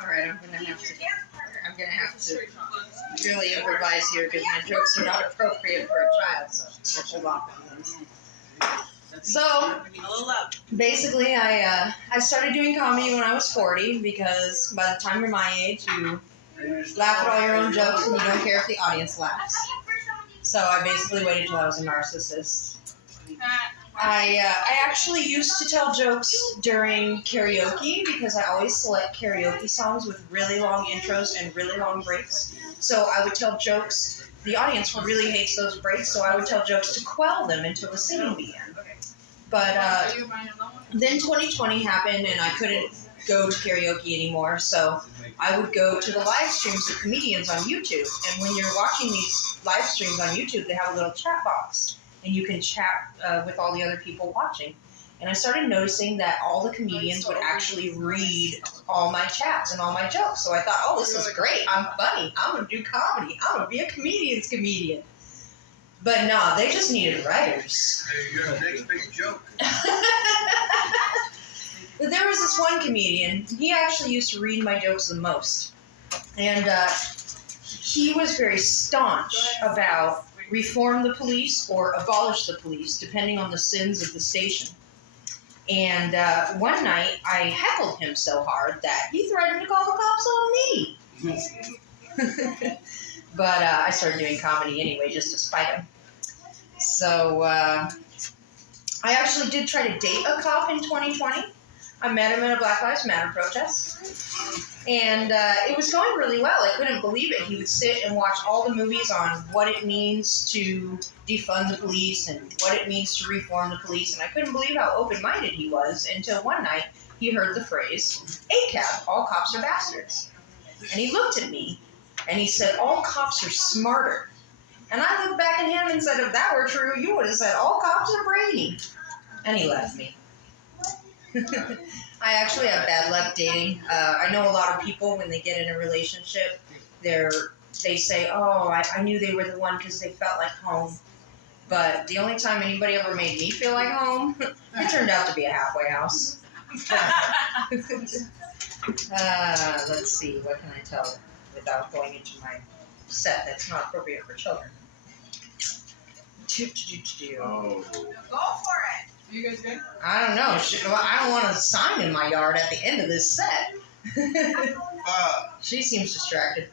Alright, I'm gonna have to really improvise here because my jokes are not appropriate for a child, so we'll hold off on those. So, basically, I started doing comedy when I was 40 because by the time you're my age, you laugh at all your own jokes and you don't care if the audience laughs. So I basically waited till I was a narcissist. I actually used to tell jokes during karaoke because I always select karaoke songs with really long intros and really long breaks. So I would tell jokes. The audience really hates those breaks, so I would tell jokes to quell them until the singing began. But then 2020 happened and I couldn't go to karaoke anymore, so I would go to the live streams of comedians on YouTube. And when you're watching these live streams on YouTube, they have a little chat box, and you can chat with all the other people watching. And I started noticing that all the comedians would actually read all my chats and all my jokes. So I thought, oh, this is great. I'm funny. I'm going to do comedy. I'm going to be a comedian's comedian. But no, they just needed writers. Hey, you're the next big joke. But there was this one comedian. He actually used to read my jokes the most. And he was very staunch about reform the police or abolish the police, depending on the sins of the station. And one night, I heckled him so hard that he threatened to call the cops on me. But I started doing comedy anyway, just to spite him. So I actually did try to date a cop in 2020. I met him at a Black Lives Matter protest. And it was going really well. I couldn't believe it. He would sit and watch all the movies on what it means to defund the police and what it means to reform the police. And I couldn't believe how open-minded he was until one night he heard the phrase, ACAB, all cops are bastards. And he looked at me and he said, all cops are smarter. And I looked back at him and said, if that were true, you would have said, all cops are brainy. And he left me. I actually have bad luck dating. I know a lot of people, when they get in a relationship, they say, oh, I knew they were the one because they felt like home. But the only time anybody ever made me feel like home, it turned out to be a halfway house. Let's see, what can I tell without going into my set that's not appropriate for children? Go for it. You guys good? I don't know. I don't want a sign in my yard at the end of this set. She seems distracted.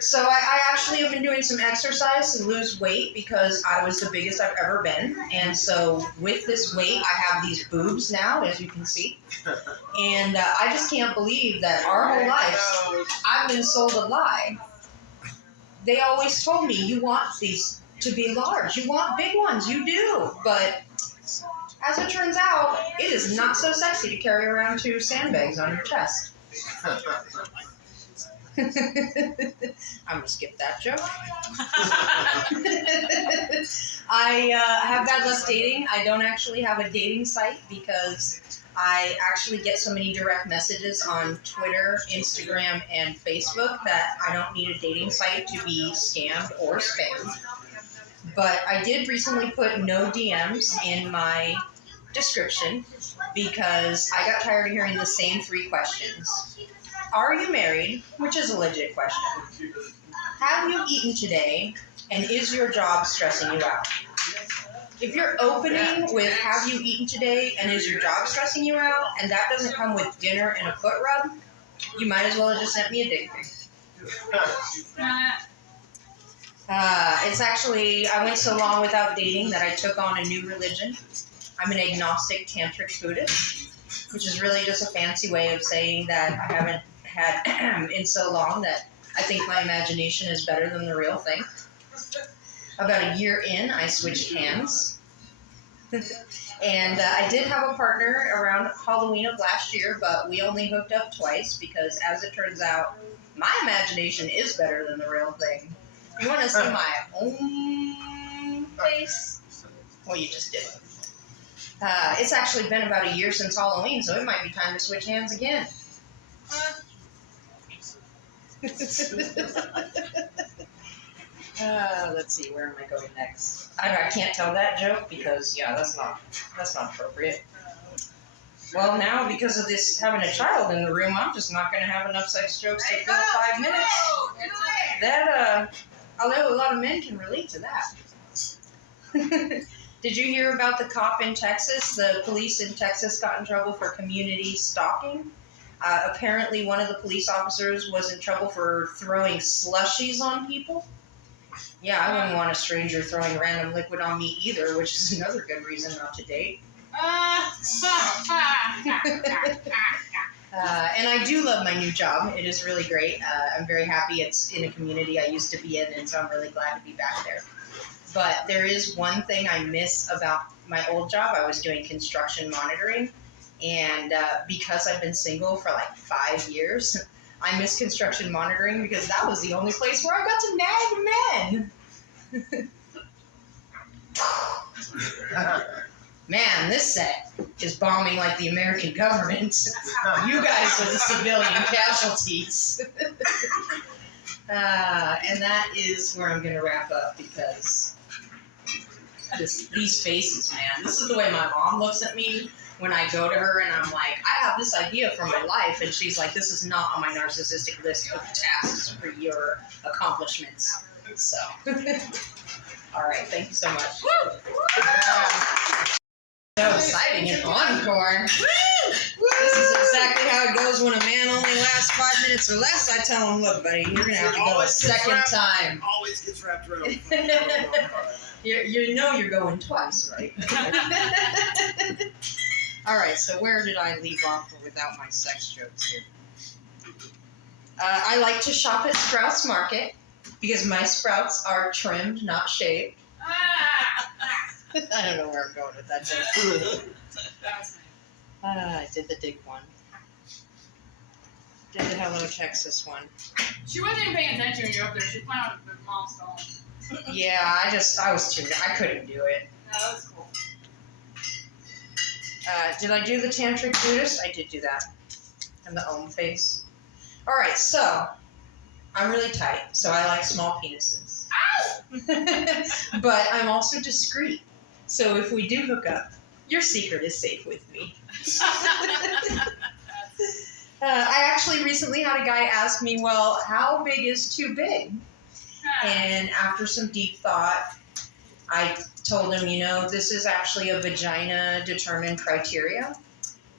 So I actually have been doing some exercise to lose weight because I was the biggest I've ever been. And so with this weight, I have these boobs now, as you can see. And I just can't believe that our whole life, I've been sold a lie. They always told me, you want these to be large. You want big ones. You do. But as it turns out, it is not so sexy to carry around 2 sandbags on your chest. I'm going to skip that joke. I have bad luck dating. I don't actually have a dating site because I actually get so many direct messages on Twitter, Instagram, and Facebook that I don't need a dating site to be scammed or spammed. But I did recently put no DMs in my description because I got tired of hearing the same 3 questions. Are you married? Which is a legit question. Have you eaten today? And is your job stressing you out? If you're opening with have you eaten today and is your job stressing you out, and that doesn't come with dinner and a foot rub, you might as well have just sent me a dick pic. It's actually, I went so long without dating that I took on a new religion. I'm an agnostic tantric Buddhist, which is really just a fancy way of saying that I haven't had in so long that I think my imagination is better than the real thing. About a year in, I switched hands. And I did have a partner around Halloween of last year, but we only hooked up twice because, as it turns out, my imagination is better than the real thing. You want to see my own face? Well, you just did. It's actually been about a year since Halloween, so it might be time to switch hands again. Let's see, where am I going next? I can't tell that joke because that's not appropriate. Well, now because of this having a child in the room, I'm just not going to have enough sex jokes to fill 5 minutes. That I know a lot of men can relate to that. Did you hear about the cop in Texas? The police in Texas got in trouble for community stalking. Apparently, one of the police officers was in trouble for throwing slushies on people. Yeah, I wouldn't want a stranger throwing random liquid on me either, which is another good reason not to date. And I do love my new job. It is really great. I'm very happy it's in a community I used to be in, and so I'm really glad to be back there. But there is one thing I miss about my old job. I was doing construction monitoring, and because I've been single for like 5 years, I miss construction monitoring because that was the only place where I got to nag men. Man, this set is bombing like the American government. You guys are the civilian casualties. And that is where I'm going to wrap up because these faces, man. This is the way my mom looks at me when I go to her and I'm like, I have this idea for my life. And she's like, this is not on my narcissistic list of tasks for your accomplishments. So, all right. Thank you so much. So exciting and encore. This is exactly how it goes when a man only lasts 5 minutes or less. I tell him, look, buddy, you're going to have to go a second time. Always gets wrapped around. You know you're going twice, right? All right, so where did I leave off without my sex jokes here? I like to shop at Sprouts Market because my sprouts are trimmed, not shaved. I don't know where I'm going with that joke. I did the dig one. Did the Hello Texas one. She wasn't even paying attention when you were up there. She playing on the mom's phone. Yeah, I was too. I couldn't do it. No, that was cool. Did I do the Tantric Buddhist? I did do that. And the Om face. All right, so I'm really tight, so I like small penises. But I'm also discreet. So if we do hook up, your secret is safe with me. I actually recently had a guy ask me, well, how big is too big? And after some deep thought, I told him, this is actually a vagina-determined criteria.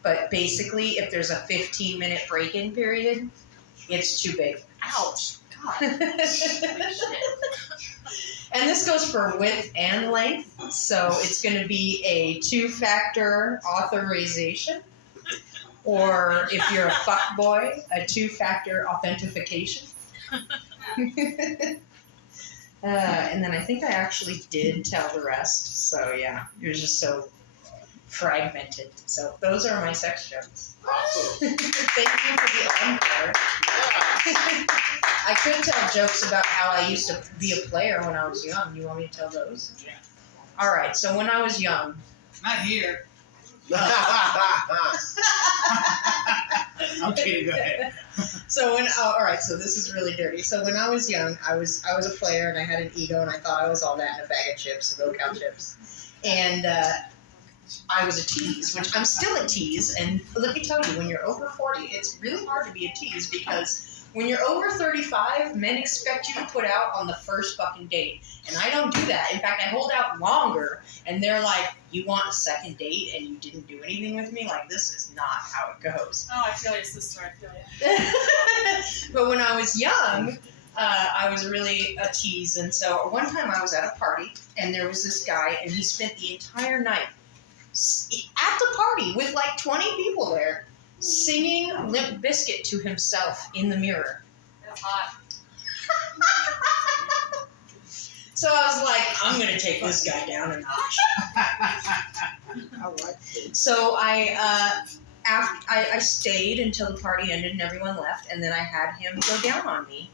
But basically, if there's a 15-minute break-in period, it's too big. Ouch. God. And this goes for width and length, so it's going to be a 2-factor authorization, or if you're a fuckboy, a 2-factor authentication. And then I think I actually did tell the rest, so yeah, it was just so fragmented. So those are my sex jokes. Awesome. Thank you for the encore. I could tell jokes about how I used to be a player when I was young. You want me to tell those? Yeah. All right. So when I was young. Not here. I'm kidding. Go ahead. So all right. So this is really dirty. So when I was young, I was a player and I had an ego and I thought I was all that in a bag of chips, low-cal chips, and I was a tease, which I'm still a tease. And let me tell you, when you're over 40, it's really hard to be a tease because when you're over 35, men expect you to put out on the first fucking date. And I don't do that. In fact, I hold out longer. And they're like, you want a second date and you didn't do anything with me? Like, this is not how it goes. Oh, I feel your sister. I feel you. But when I was young, I was really a tease. And so one time I was at a party and there was this guy and he spent the entire night at the party with like 20 people there, singing Limp Bizkit to himself in the mirror. That's hot. So I was like, I'm going to take this guy down a notch. I like it. So I stayed until the party ended and everyone left, and then I had him go down on me.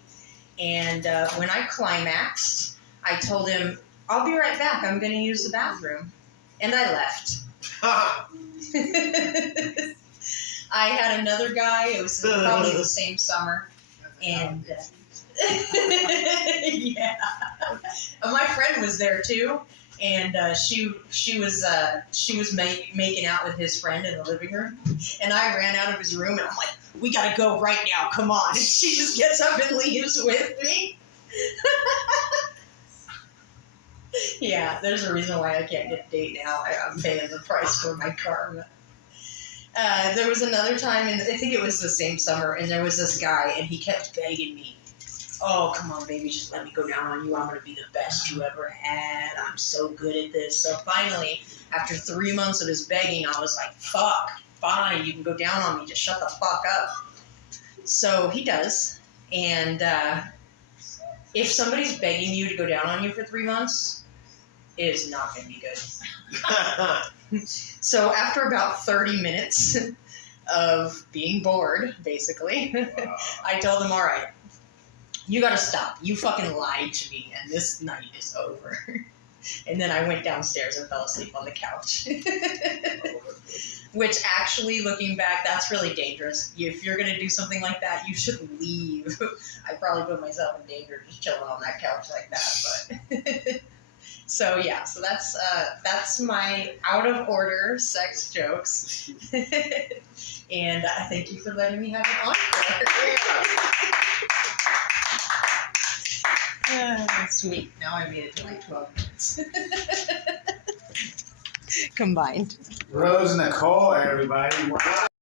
And when I climaxed, I told him, I'll be right back. I'm going to use the bathroom. And I left. I had another guy. It was probably the same summer. And Yeah. My friend was there too, and she was making out with his friend in the living room, and I ran out of his room, and I'm like, "We gotta go right now, come on!" And she just gets up and leaves with me. Yeah, there's a reason why I can't get a date now. I'm paying the price for my karma. There was another time, and I think it was the same summer, and there was this guy, and he kept begging me, "Oh, come on, baby, just let me go down on you. I'm going to be the best you ever had. I'm so good at this." So finally, after 3 months of his begging, I was like, "Fuck, fine, you can go down on me. Just shut the fuck up." So he does, and if somebody's begging you to go down on you for 3 months, it is not going to be good. So after about 30 minutes of being bored, basically, I told him, "All right, you got to stop. You fucking lied to me, and this night is over." And then I went downstairs and fell asleep on the couch. Which actually, looking back, that's really dangerous. If you're going to do something like that, you should leave. I probably put myself in danger just chilling on that couch like that, but... So yeah, so that's my out of order sex jokes, and thank you for letting me have an encore. Sweet. Now I made it to like 12 minutes combined. Rose Nicole, everybody. Wow.